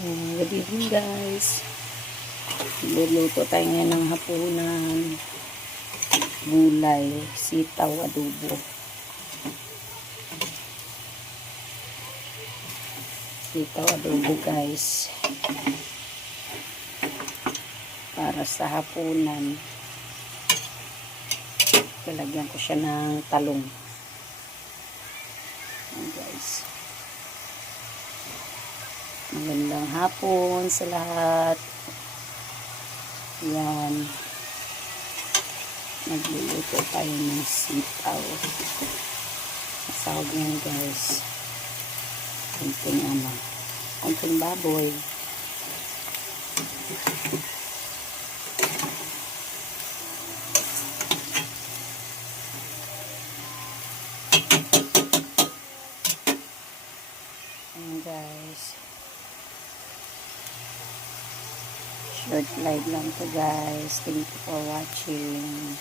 Good evening guys. Luluto tayo ngayon ng hapunan. Gulay, sitaw, adobo. Sitaw, adobo guys. Para sa hapunan. Kalagyan ko siya ng talong. Ayan guys. Magandang hapon sa lahat. Yan. Nagluluto tayo ng sitaw. Masahog yan guys. Konting baboy. Ayan guys. Short live lang to guys. Thank you for watching.